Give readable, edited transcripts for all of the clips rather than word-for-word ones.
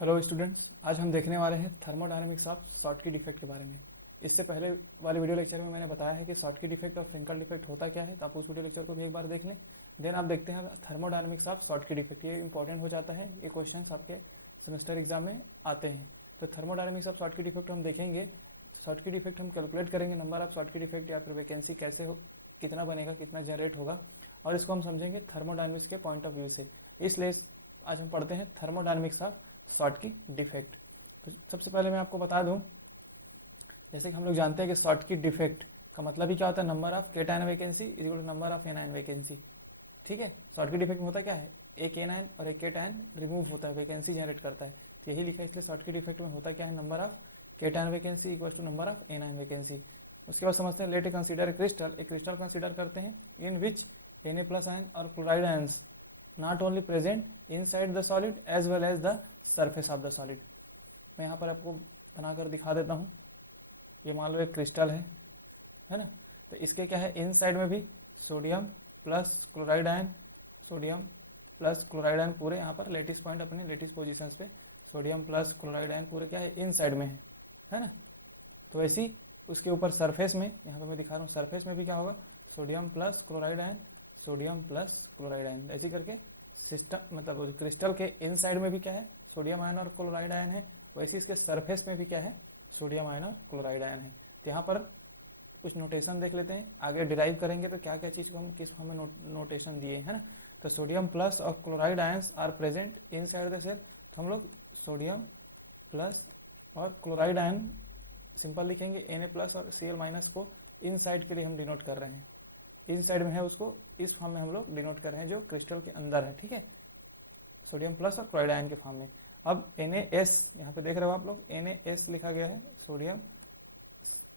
Hello students, आज हम देखने वाले हैं थर्मोडायनेमिक्स ऑफ शॉटकी डिफेक्ट के बारे में। इससे पहले वाले वीडियो लेक्चर में मैंने बताया है कि शॉटकी डिफेक्ट और फ्रेंकल डिफेक्ट होता क्या है, तो आप उस वीडियो लेक्चर को भी एक बार देख लें। देन आप देखते हैं थर्मोडायनेमिक्स ऑफ शॉटकी डिफेक्ट। ये इंपॉर्टेंट हो जाता है, ये क्वेश्चन आपके सेमेस्टर एग्जाम में आते हैं। तो थर्मोडायनेमिक्स ऑफ शॉटकी डिफेक्ट हम देखेंगे। शॉटकी डिफेक्ट हम कैलकुलेट करेंगे, नंबर ऑफ शॉटकी डिफेक्ट या फिर वैकेंसी कैसे हो, कितना बनेगा, कितना जनरेट होगा, और इसको हम समझेंगे थर्मोडायनेमिक्स के पॉइंट ऑफ व्यू से। इसलिए आज हम पढ़ते हैं थर्मोडायनेमिक्स ऑफ शॉटकी डिफेक्ट। तो सबसे पहले मैं आपको बता दूं, जैसे कि हम लोग जानते हैं कि शॉटकी डिफेक्ट का मतलब ही क्या होता है, number of cation vacancy equal to number of anion vacancy. ठीक है, शॉटकी डिफेक्ट में होता क्या है, एक एनायन और एक केटायन रिमूव होता है, वैकेंसी जनरेट करता है। तो यही लिखा है, इसलिए शॉटकी डिफेक्ट में होता क्या है, number of cation vacancy equal to number of anion vacancy. उसके बाद समझते हैं, लेट कंसीडर क्रिस्टल, एक क्रिस्टल कंसीडर करते हैं in which Na plus ion और chloride ions not only present inside the solid as well as the surface of the solid. मैं यहाँ पर आपको बनाकर दिखा देता हूँ। ये मान लो एक क्रिस्टल है ना। तो इसके क्या है, इनसाइड में भी sodium plus chloride ion, sodium plus chloride ion पूरे यहाँ पर लेटिस पॉइंट, अपने लेटिस पोजीशंस पे सोडियम प्लस क्लोराइड आयन पूरे क्या है, इनसाइड में है ना। तो वैसे ही उसके ऊपर सरफेस में, यहाँ पे मैं दिखा रहा हूँ, सरफेस में भी क्या होगा, sodium plus chloride ion, sodium plus chloride ion, ऐसे करके सिस्टम, मतलब क्रिस्टल के इनसाइड में भी क्या है, सोडियम आयन और क्लोराइड आयन है। वैसे इसके सरफेस में भी क्या है, सोडियम आयन और क्लोराइड आयन है। तो यहाँ पर कुछ नोटेशन देख लेते हैं, आगे डिराइव करेंगे तो क्या क्या चीज़ को हम किस फॉर्म में नोटेशन दिए है ना। तो सोडियम प्लस और chloride ions are present inside the cell. तो हम लोग सोडियम प्लस और क्लोराइड आयन सिंपल लिखेंगे, Na प्लस और Cl माइनस को इन साइड के लिए हम डिनोट कर रहे हैं, इन साइड में है उसको इस फॉर्म में हम लोग डिनोट कर रहे हैं जो क्रिस्टल के अंदर है। ठीक है, सोडियम प्लस और क्लोराइड आयन के फॉर्म में। अब Na(S) यहाँ पे देख रहे हो आप लोग, Na(S) लिखा गया है, सोडियम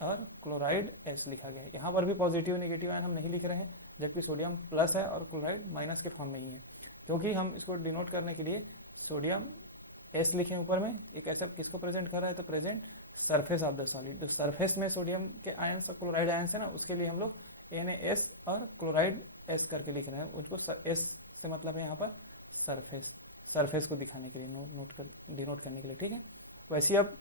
और क्लोराइड S लिखा गया है। यहाँ पर भी पॉजिटिव नेगेटिव आयन हम नहीं लिख रहे हैं, जबकि सोडियम प्लस है और क्लोराइड माइनस के फॉर्म में ही है, क्योंकि हम इसको डिनोट करने के लिए सोडियम S लिखे ऊपर में। एक ऐसा किसको प्रेजेंट कर रहा है, तो present surface of the solid. जो सरफेस में सोडियम के आयंस और क्लोराइड आयंस है ना, उसके लिए हम लोग Na(S) और क्लोराइड S करके लिख रहे हैं। उनको S से मतलब है यहाँ पर सरफेस, सरफेस को दिखाने के लिए, डिनोट करने के लिए। ठीक है, वैसे अब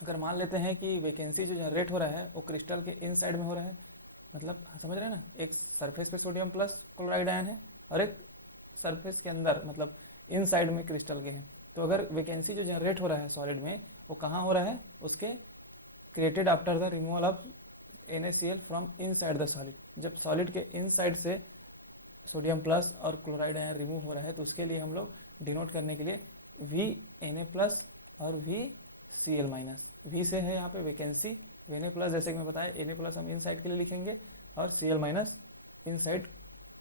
अगर मान लेते हैं कि वैकेंसी जो जनरेट हो रहा है वो क्रिस्टल के इन साइड में हो रहा है, मतलब समझ रहे हैं ना, एक सरफेस पे सोडियम प्लस क्लोराइड आयन है और एक सरफेस के अंदर, मतलब इन साइड में क्रिस्टल के हैं। तो अगर वैकेंसी जो जनरेट हो रहा है सॉलिड में, वो कहाँ हो रहा है, उसके created after the removal of NaCl from in side the solid. जब सॉलिड के इन साइड से सोडियम प्लस और क्लोराइड आयन रिमूव हो रहा है, तो उसके लिए हम लोग डिनोट करने के लिए Na प्लस और Cl माइनस। V से है यहाँ पे वैकेंसी, Na प्लस जैसे कि मैं बताया, Na प्लस हम इन साइड के लिए लिखेंगे और Cl माइनस इन साइड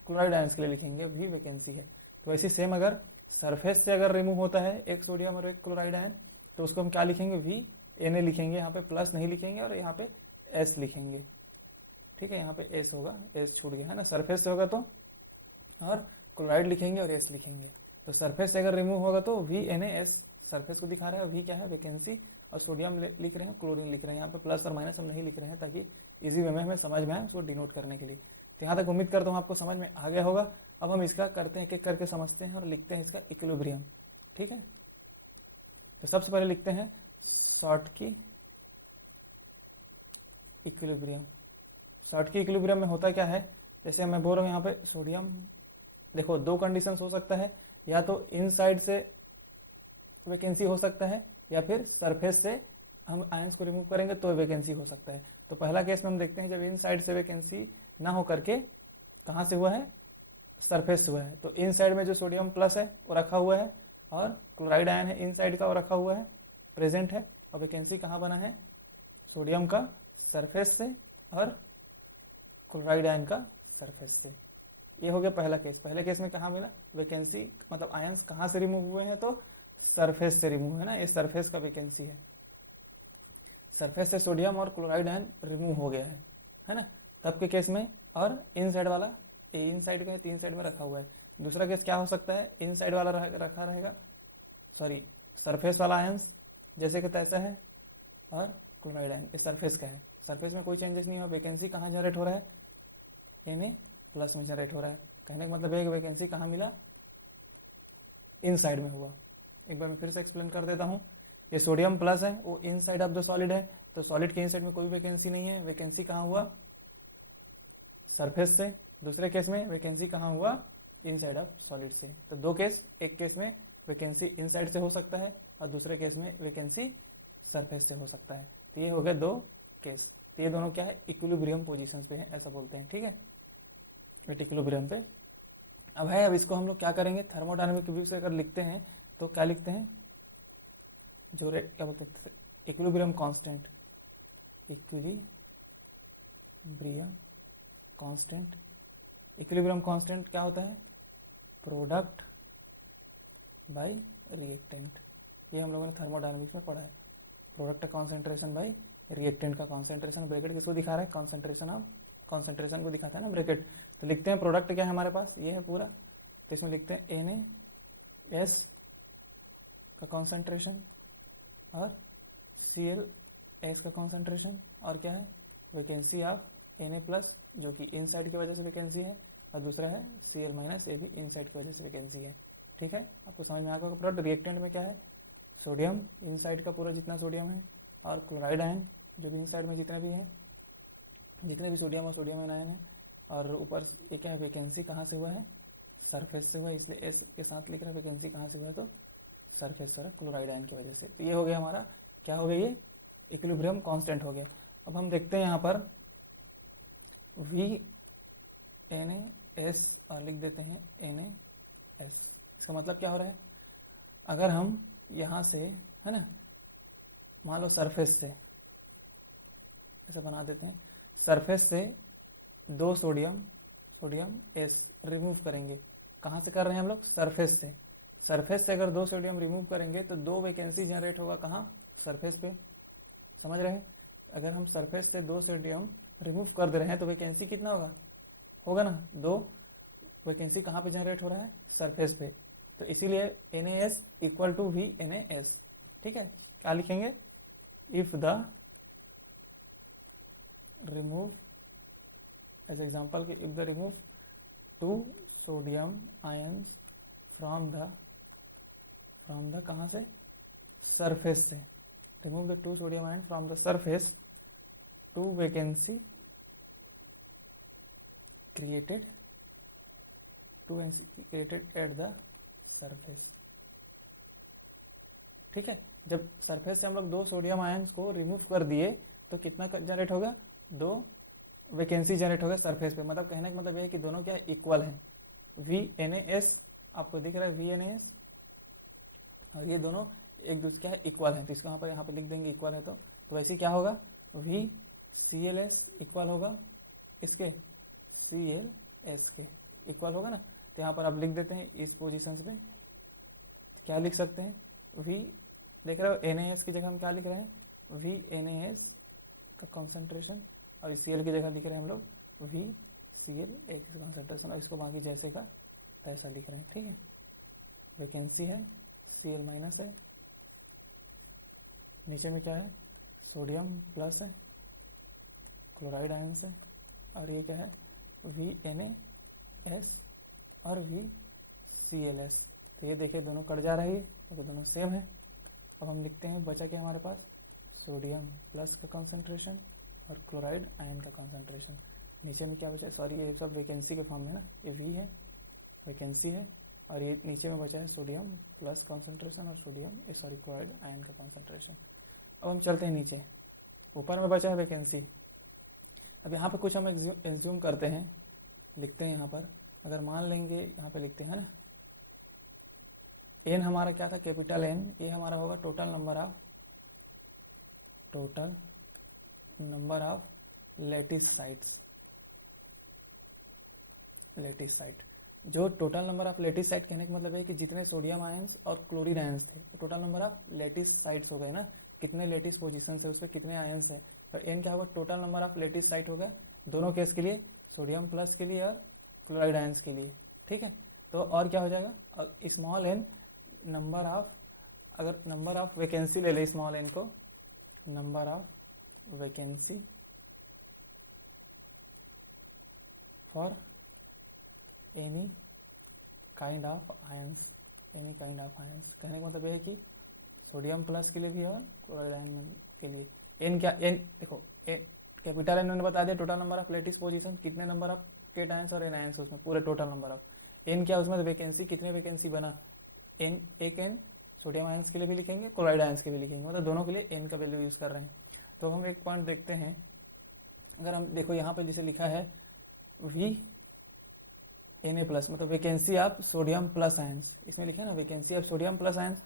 क्लोराइड आयंस के लिए लिखेंगे, V वैकेंसी है। तो ऐसे सेम अगर सरफेस से अगर रिमूव होता है एक सोडियम और एक क्लोराइड आयन, तो उसको हम क्या लिखेंगे, Na लिखेंगे, यहाँ पे प्लस नहीं लिखेंगे और यहाँ पे S लिखेंगे। ठीक है, यहाँ पे S होगा, S छूट गया है ना, सरफेस से होगा तो, और क्लोराइड लिखेंगे और S लिखेंगे। तो सरफेस से अगर रिमूव होगा तो VNaS सरफेस को दिखा रहा है, V क्या है, वैकेंसी, और सोडियम लिख रहे हैं, क्लोरीन लिख रहे हैं। यहाँ पे प्लस और माइनस हम नहीं लिख रहे हैं, ताकि इजी वे में हमें समझ में आए उसको डिनोट करने के लिए। तो यहाँ तक उम्मीद करता हूँ आपको समझ में आ गया होगा। अब हम इसका करते हैं, एक एक करके समझते हैं और लिखते हैं इसका इक्विलिब्रियम। ठीक है, तो सबसे पहले लिखते हैं शॉटकी इक्विलिब्रियम। शॉटकी इक्विलिब्रियम में होता क्या है, जैसे मैं बोल रहा हूँ यहाँ पे सोडियम, देखो दो कंडीशन हो सकता है, या तो इनसाइड से वैकेंसी हो सकता है, या फिर सरफेस से हम आयंस को रिमूव करेंगे तो वैकेंसी हो सकता है। तो पहला केस में हम देखते हैं, जब इनसाइड से वैकेंसी ना हो करके कहाँ से हुआ है, सरफेस से हुआ है। तो इनसाइड में जो सोडियम प्लस है वो रखा हुआ है, और क्लोराइड आयन है इनसाइड का, वो रखा हुआ है, प्रेजेंट है, और वैकेंसी कहाँ बना है, सोडियम का सरफेस से और क्लोराइड आयन का सरफेस से। ये हो गया पहला केस। पहले केस में कहाँ मिला, वैकेंसी, मतलब आयंस कहाँ से रिमूव हुए हैं, तो सरफेस से रिमूव है ना, ये सरफेस का वैकेंसी है, सरफेस से सोडियम और क्लोराइड आयन रिमूव हो गया है ना, तब के केस में। और इन साइड वाला, ये इन साइड का है, तीन साइड में रखा हुआ है। दूसरा केस क्या हो सकता है, इन साइड वाला रखा रहेगा, सॉरी सरफेस वाला आयंस जैसे कि तैसा है, और क्लोराइड आयन इस सरफेस का है, सरफेस में कोई चेंजेस नहीं हुआ। वैकेंसी कहाँ जनरेट हो रहा है, Na प्लस में जनरेट हो रहा है। कहने का मतलब है कि वैकेंसी कहाँ मिला, इन साइड में हुआ। एक बार मैं फिर से एक्सप्लेन कर देता हूँ। ये सोडियम प्लस है, वो इनसाइड ऑफ द सॉलिड है, तो सॉलिड के इनसाइड में कोई वैकेंसी नहीं है। वैकेंसी कहाँ हुआ? सरफेस से। दूसरे केस में वैकेंसी कहाँ हुआ? इनसाइड ऑफ सॉलिड से। तो दो केस, एक केस में वैकेंसी इनसाइड से हो सकता है और दूसरे केस में वैकेंसी सरफेस से हो सकता है। तो ये हो गए दो केस। तो ये दोनों क्या है? इक्विलिब्रियम पोजीशंस पे है, ऐसा बोलते हैं, ठीक है, इक्विलिब्रियम पे। अब इसको हम लोग क्या करेंगे, थर्मोडायनेमिक व्यू से अगर लिखते हैं तो क्या लिखते हैं, जो रेट क्या बोलते हैं, equilibrium constant, equilibrium constant. Equilibrium constant क्या होता है? Product bye reactant. ये हम लोगों ने थर्मोडायनेमिक्स में पढ़ा है। प्रोडक्ट कॉन्सेंट्रेशन बाय रिएक्टेंट का कॉन्सेंट्रेशन। ब्रैकेट किसको दिखा रहा है? कॉन्सेंट्रेशन ऑफ, कॉन्सेंट्रेशन को दिखाता है ना ब्रैकेट। तो लिखते हैं प्रोडक्ट क्या है हमारे पास, ये है पूरा, तो इसमें लिखते हैं NaS का कॉन्सेंट्रेशन और Cl का कॉन्सेंट्रेशन, और क्या है? वैकेंसी ऑफ Na+ जो कि इनसाइड की वजह से वैकेंसी है, और दूसरा है Cl- ये भी इनसाइड की वजह से वैकेंसी है, ठीक है। आपको समझ में आ गया। प्रोडक्ट रिएक्टेंट में क्या है? सोडियम इनसाइड का पूरा जितना सोडियम है, और क्लोराइड आयन जो भी इनसाइड में जितने भी हैं, जितने भी सोडियम और सोडियम आयन है, और ऊपर ये क्या है? वैकेंसी कहाँ से हुआ है? सरफेस से हुआ है, इसलिए एस के साथ लिख रहा है। वैकेंसी कहाँ से हुआ है? तो सरफेस से, क्लोराइड आयन की वजह से। तो ये हो गया हमारा, क्या हो गया? ये इक्विलिब्रियम कांस्टेंट हो गया। अब हम देखते हैं यहाँ पर VNaS और लिख देते हैं NaS। इसका मतलब क्या हो रहा है? अगर हम यहाँ से, है ना, मान लो सरफेस से ऐसे बना देते हैं, सरफेस से दो सोडियम S रिमूव करेंगे। कहाँ से कर रहे हैं हम लोग? सरफेस से। सरफेस से अगर दो सोडियम रिमूव करेंगे तो दो वैकेंसी जनरेट होगा कहाँ? सरफेस पे। समझ रहे हैं? अगर हम सरफेस से दो सोडियम रिमूव कर दे रहे हैं तो वैकेंसी कितना होगा ना, दो वैकेंसी कहाँ पे जनरेट हो रहा है? सरफेस पे। तो इसीलिए NaS इक्वल टू VNaS, ठीक है। क्या लिखेंगे? If the remove, as example कि if the remove two sodium ions from the कहाँ से? सरफेस से। Remove the two sodium ion from the surface, two vacancy created at the surface, ठीक है। जब सरफेस से हम लोग दो सोडियम आयंस को रिमूव कर दिए तो कितना जनरेट होगा? दो वैकेंसी जनरेट होगा सरफेस पे। मतलब कहने का मतलब यह है कि दोनों क्या इक्वल हैं। VNaS आपको दिख रहा है, VNaS, और ये दोनों एक दूसरे क्या है? इक्वल है। तो इसको यहाँ पे लिख देंगे इक्वल है। तो वैसे क्या होगा? VClS इक्वल होगा इसके ClS के, इक्वल होगा ना। तो यहाँ पर आप लिख देते हैं इस पोजीशन पे, क्या लिख सकते हैं? V, देख रहे हो NaS की जगह हम क्या लिख रहे हैं? VNaS का कॉन्सेंट्रेशन, और Cl की जगह लिख रहे हैं हम लोग VCl एक कॉन्सेंट्रेशन, और इसको बाकी जैसे का तैसा लिख रहे हैं, ठीक है। वैकेंसी है, Cl- है, नीचे में क्या है? सोडियम प्लस है, क्लोराइड आयन है, और ये क्या है? VNaS और VClS। तो ये देखिए दोनों कट जा रही है, तो दोनों सेम है। अब हम लिखते हैं, बचा क्या हमारे पास? सोडियम प्लस का कॉन्सेंट्रेशन और क्लोराइड आयन का कॉन्सेंट्रेशन। नीचे में क्या बचा है? सॉरी, ये सब वैकेंसी के फॉर्म में ना, ये V है, वैकेंसी है, और ये नीचे में बचा है सोडियम प्लस कॉन्सेंट्रेशन और क्लोराइड आयन का कॉन्सेंट्रेशन। अब हम चलते हैं नीचे, ऊपर में बचा है वैकेंसी। अब यहाँ पे कुछ हम एज्यूम करते हैं, लिखते हैं यहाँ पर। अगर मान लेंगे, यहाँ पे लिखते हैं ना, N हमारा क्या था? Capital N। ये हमारा होगा total number of lattice site. जो total number of lattice site कहने का मतलब है कि जितने सोडियम आयंस और क्लोरीन आयंस थे, total number of lattice sites हो गए ना, कितने लैटिस पोजीशन है, उस पर कितने आयंस है। तो N क्या होगा? Total number of lattice site होगा दोनों केस के लिए, सोडियम प्लस के लिए और क्लोराइड आयंस के लिए, ठीक है। तो और क्या हो जाएगा? स्मॉल n नंबर ऑफ, अगर नंबर ऑफ वैकेंसी ले ले स्मॉल n को, number of vacancy for any kind of ions, any kind of ions. कहने का मतलब ये है कि सोडियम प्लस के लिए भी और क्लोराइड आयन के लिए। एन क्या, एन देखो, एन कैपिटल एन मैंने बता दिया total number of lattice position, कितने नंबर ऑफ केट आयंस और एन आयंस उसमें, पूरे टोटल नंबर ऑफ। एन क्या उसमें वैकेंसी, कितने वैकेंसी बना, एन एक एन सोडियम आयंस के लिए भी लिखेंगे, क्लोराइड आयंस के भी लिखेंगे, मतलब दोनों के लिए एन का वैल्यू यूज़ कर रहे हैं। तो हम एक पॉइंट देखते हैं, अगर हम देखो यहाँ पर जैसे लिखा है वी एन ए प्लस, मतलब vacancy of sodium plus ions, इसमें लिखा है ना vacancy of sodium plus ions,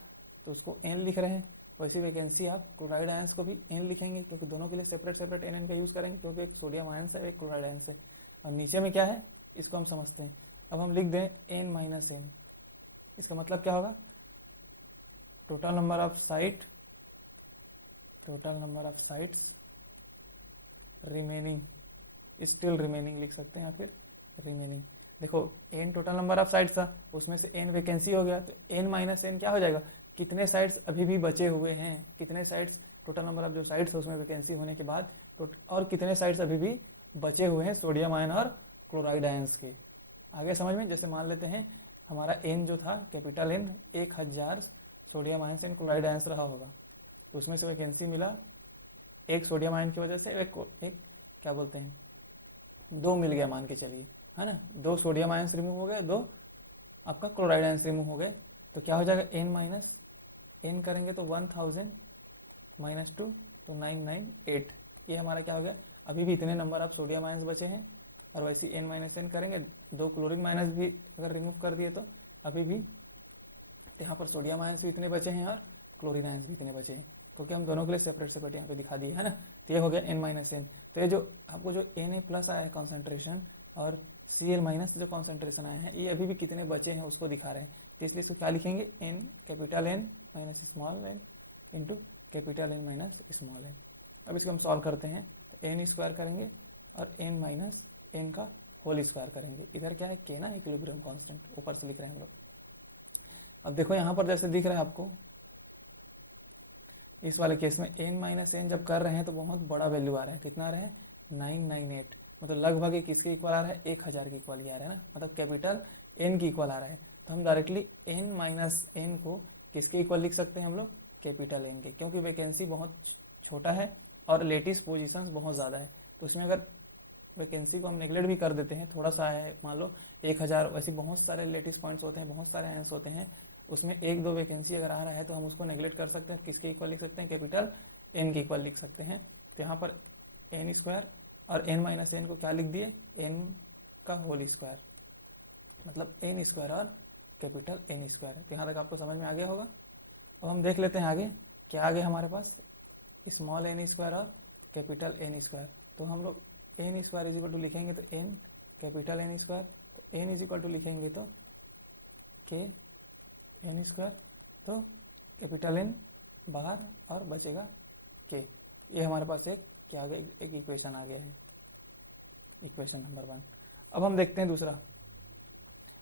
तो उसको एन लिख रहे हैं। वैसे वैकेंसी ऑफ क्लोराइड आयंस को भी एन लिखेंगे, क्योंकि दोनों के लिए सेपरेट सेपरेट एन एन का यूज़ करेंगे, क्योंकि एक सोडियम आयंस है एक क्लोराइड आयंस है। और नीचे में क्या है इसको हम समझते हैं। अब हम लिख दें एन माइनस एन, इसका मतलब क्या होगा, total number of site, total number of sites remaining, still remaining लिख सकते हैं, या फिर रिमेनिंग। देखो N total number of sites था, उसमें से एन वैकेंसी हो गया, तो एन माइनस एन क्या हो जाएगा, कितने साइट्स अभी भी बचे हुए हैं, कितने साइट्स, टोटल नंबर ऑफ जो साइट्स है उसमें वैकेंसी होने के बाद और कितने साइट्स अभी भी बचे हुए हैं सोडियम आयन और क्लोराइड आयंस के। आगे समझ में, जैसे मान लेते हैं हमारा एन जो था capital N 1000 sodium ions and chloride ions रहा होगा, तो उसमें से वैकेंसी मिला एक सोडियम आयन की वजह से, एक क्या बोलते हैं, 2 मिल गया मान के चलिए, है ना, 2 सोडियम आयंस रिमूव हो गए, 2 आपका क्लोराइड आयंस रिमूव हो गए, तो क्या हो जाएगा एन माइनस एन करेंगे तो 1000 माइनस 2 तो 998, ये हमारा क्या हो गया, अभी भी इतने नंबर ऑफ सोडियम आयंस बचे हैं। और वैसे एन माइनस एन करेंगे, 2 क्लोरीन माइनस भी अगर रिमूव कर दिए तो अभी भी यहाँ पर सोडियम आयंस भी इतने बचे हैं और क्लोरीन आयंस भी इतने बचे हैं, क्योंकि हम दोनों के लिए सेपरेट सेपरेट यहाँ पे दिखा दिए है ना। तो ये हो गया एन माइनस एन। तो ये जो आपको जो एन ए प्लस आया है कॉन्सेंट्रेशन और सी एल माइनस जो कॉन्सेंट्रेशन आया है, ये अभी भी कितने बचे हैं उसको दिखा रहे हैं, तो इसलिए इसको क्या लिखेंगे, n capital N minus small n into capital N minus small n. अब इसको हम सॉल्व करते हैं, तो एन स्क्वायर करेंगे और एन माइनस एन का होल स्क्वायर करेंगे। इधर क्या है के ना, इक्विलिब्रियम कांस्टेंट ऊपर से लिख रहे हैं हम लोग। अब देखो यहाँ पर जैसे दिख रहा है आपको, इस वाले केस में एन माइनस एन जब कर रहे हैं तो बहुत बड़ा वैल्यू आ रहा है, कितना आ रहा है 998, मतलब लगभग किसके इक्वल आ रहा है, 1000 के इक्वल ही आ रहा है ना, मतलब कैपिटल एन की इक्वल आ रहा है। तो हम डायरेक्टली एन माइनस एन को किसके इक्वल लिख सकते हैं हम लोग, कैपिटल एन के, क्योंकि वैकेंसी बहुत छोटा है और लेटेस्ट पोजीशंस बहुत ज़्यादा है। तो उसमें अगर वैकेंसी को हम नेगलेक्ट भी कर देते हैं, थोड़ा सा है, मान लो 1000, वैसे बहुत सारे लेटेस्ट पॉइंट्स होते हैं, बहुत सारे आयंस होते हैं, उसमें 1-2 वैकेंसी अगर आ रहा है तो हम उसको नेगलेक्ट कर सकते हैं, किसके इक्वल लिख सकते हैं, कैपिटल एन के इक्वल लिख सकते हैं। तो यहाँ पर एन स्क्वायर और एन माइनस एन को क्या लिख दिए, एन का होल स्क्वायर, मतलब एन स्क्वायर और कैपिटल एन स्क्वायर। तो यहाँ तक आपको समझ में आ गया होगा। अब हम देख लेते हैं आगे क्या आगे हमारे पास, स्मॉल एन स्क्वायर और कैपिटल एन स्क्वायर। तो हम लोग n square is equal to लिखेंगे तो एन कैपिटल एन स्क्वायर, तो एन इज इक्वल टू लिखेंगे तो के एन स्क्वायर, तो कैपिटल एन बाहर और बचेगा के। ये हमारे पास एक क्या आ गया, एक इक्वेशन आ गया है, इक्वेशन नंबर 1। अब हम देखते हैं दूसरा।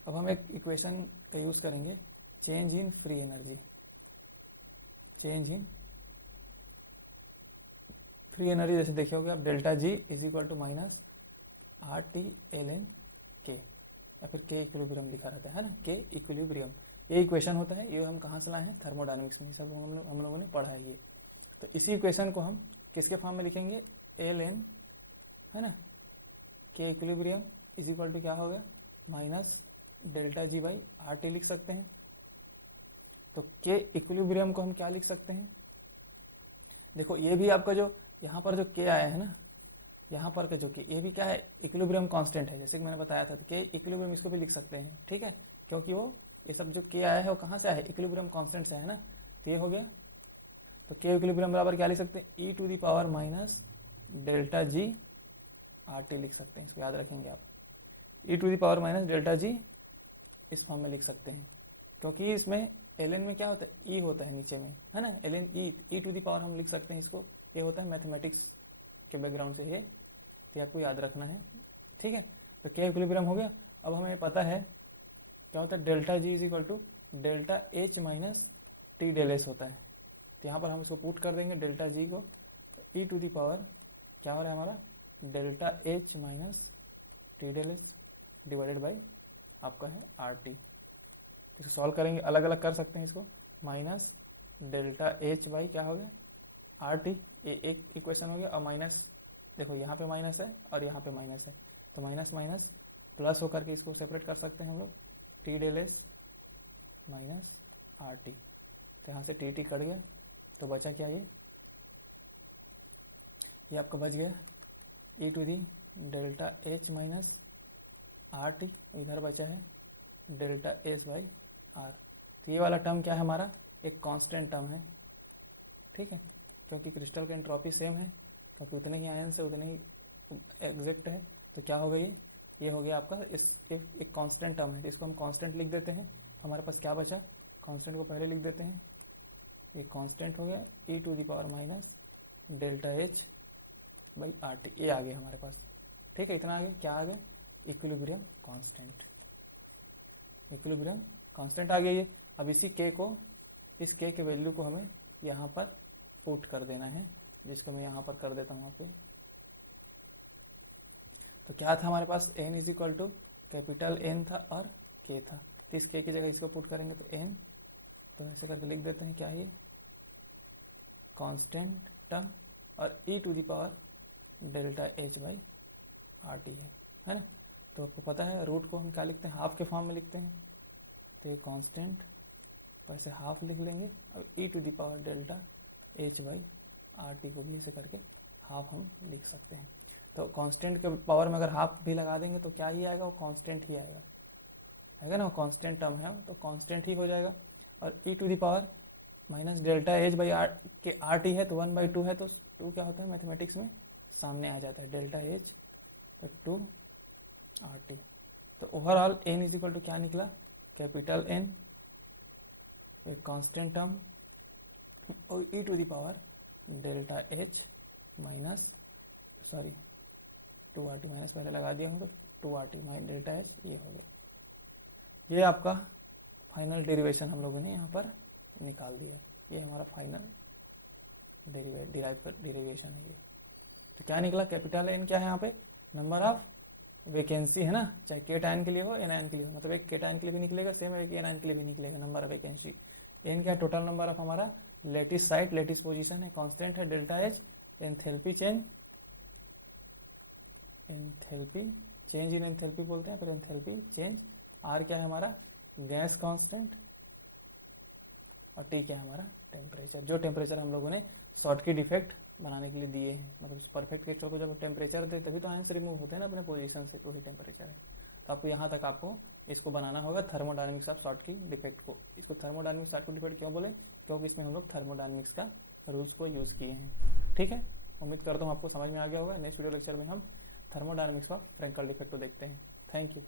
अब हम एक इक्वेशन का यूज़ करेंगे, change in free energy, change in free energy. जैसे देखे होगे आप, delta G is equal to minus R T L N K, या फिर के इक्विलिब्रियम लिखा रहता है ना, के इक्विलिब्रियम, ये इक्वेशन होता है। ये हम कहाँ से लाए हैं, थर्मोडायनेमिक्स में, सब हम लोगों ने पढ़ा है ये। तो इसी इक्वेशन को हम किसके फॉर्म में लिखेंगे, एल एन, है ना, के इक्विलिब्रियम इज इक्वल टू क्या हो गया, minus delta ji by R T लिख सकते हैं। तो के इक्विलिब्रियम को हम क्या लिख सकते हैं, देखो ये भी आपका जो यहाँ पर जो के आया है ना, यहाँ पर का जो के, ये भी क्या है, इक्विलिब्रियम कांस्टेंट है, जैसे कि मैंने बताया था। तो के इक्विलिब्रियम इसको भी लिख सकते हैं, ठीक है, क्योंकि वो ये सब जो के आया है वो कहाँ से आया है, इक्विलिब्रियम कांस्टेंट से है ना। तो ये हो गया, तो के इक्विलिब्रियम बराबर क्या लिख सकते हैं, e to the power minus delta G R T लिख सकते हैं, इसको याद रखेंगे आप, e to the power minus delta G इस फॉर्म में लिख सकते हैं, क्योंकि इसमें एल एन में क्या होता है, ई होता है नीचे में, है ना, L N E to the power हम लिख सकते हैं इसको, ये होता है मैथमेटिक्स के बैकग्राउंड से, ये तो आपको याद रखना है, ठीक है। तो के इक्विलिब्रियम हो गया। अब हमें पता है क्या होता है, delta G is equal to delta H minus T del S होता है। तो यहाँ पर हम इसको पुट कर देंगे डेल्टा जी को, तो ई टू दी पावर क्या हो रहा है हमारा, delta H minus T del S divided by आपका है आर टी। इसको सॉल्व करेंगे, अलग अलग कर सकते हैं इसको, माइनस डेल्टा एच बाई क्या हो गया आर टी, ये एक इक्वेशन हो गया। और माइनस देखो यहाँ पे माइनस है और यहाँ पे माइनस है, तो माइनस माइनस प्लस होकर के इसको सेपरेट कर सकते हैं हम लोग, T del S minus R T. तो यहाँ से टी टी कट गया, तो बचा क्या ये आपका बच गया e to the delta H minus R T, इधर बचा है डेल्टा एस बाई आर। तो ये वाला टर्म क्या है हमारा, एक कांस्टेंट टर्म है, ठीक है, क्योंकि क्रिस्टल का एंट्रोपी सेम है, क्योंकि उतने ही आयन से उतने ही एग्जैक्ट है। तो क्या होगा ये हो गया आपका इस एक कांस्टेंट टर्म है, तो इसको हम कांस्टेंट लिख देते हैं। तो हमारे पास क्या बचा, कांस्टेंट को पहले लिख देते हैं, ये कांस्टेंट हो गया e to the power minus delta H by R T, ये आ गया हमारे पास, ठीक है। इतना आ गया, क्या आ गया, इक्विलिब्रियम कांस्टेंट, इक्विलिब्रियम कांस्टेंट आ गया ये। अब इसी के को, इस के वैल्यू को हमें यहाँ पर पुट कर देना है, जिसको मैं यहाँ पर कर देता हूँ वहाँ पे। तो क्या था हमारे पास, n is equal to capital N था और k था, तो इस k की जगह इसको पुट करेंगे तो n, तो ऐसे करके लिख देते हैं क्या है ये कांस्टेंट टर्म, और e to the power delta h by R T है ना। तो आपको पता है रूट को हम क्या लिखते हैं, हाफ के फॉर्म में लिखते हैं, तो ये कांस्टेंट को ऐसे हाफ लिख लेंगे। अब e to the power delta h by R T को भी ऐसे करके हाफ हम लिख सकते हैं। तो कांस्टेंट के पावर में अगर हाफ भी लगा देंगे तो क्या ही आएगा, वो कांस्टेंट ही आएगा, है ना, वो कांस्टेंट टर्म है तो कांस्टेंट ही हो जाएगा। और e to the power minus delta H by R के आर टी है तो 1/2 है, तो 2 क्या होता है मैथमेटिक्स में सामने आ जाता है, डेल्टा एच तो 2 आर टी। तो overall n is equal to क्या निकला, कैपिटल N एक कांस्टेंट टर्म और e to the power delta H minus sorry 2RT minus पहले लगा दिया हूँ, तो 2RT माइनस डेल्टा एच ये हो गया। ये आपका फाइनल डेरिवेशन हम लोगों ने यहाँ पर निकाल दिया, ये हमारा फाइनल डेरिवेशन है ये। तो क्या निकला, कैपिटल N क्या है यहाँ पे, नंबर ऑफ वैकेंसी है ना, चाहे केटायन के लिए हो एनायन के लिए हो, मतलब एक केटायन के लिए भी निकलेगा सेम, एक एनायन के लिए भी निकलेगा, नंबर ऑफ वैकेंसी। N क्या, टोटल नंबर ऑफ हमारा लेटिस साइट, लेटिस पोजीशन है, कांस्टेंट है delta H, enthalpy change, enthalpy change in enthalpy बोलते हैं, फिर एंथैल्पी चेंज, आर क्या है हमारा गैस कांस्टेंट, और टी क्या है हमारा टेम्परेचर। जो टेम्परेचर हम लोगों ने शॉर्टकी डिफेक्ट बनाने के लिए दिए हैं, मतलब परफेक्ट क्रिस्टल को जब टेम्परेचर दे तभी तो आयंस रिमूव होते हैं ना अपने पोजीशन से, तो वही टेम्परेचर है। तो आपको यहाँ तक आपको इसको बनाना होगा थर्मोडायनेमिक्स ऑफ शॉर्टकी डिफेक्ट को। इसको थर्मोडायनेमिक्स शॉर्टकी डिफेक्ट क्यों बोले, क्योंकि इसमें हम लोग थर्मोडायनेमिक्स का रूल्स को यूज़ किए हैं, ठीक है। उम्मीद करता हूँ आपको समझ में आ गया होगा। नेक्स्ट वीडियो लेक्चर में हम थर्मोडायनेमिक्स ऑफ फ्रैंकल डिफेक्ट को देखते हैं। Thank you.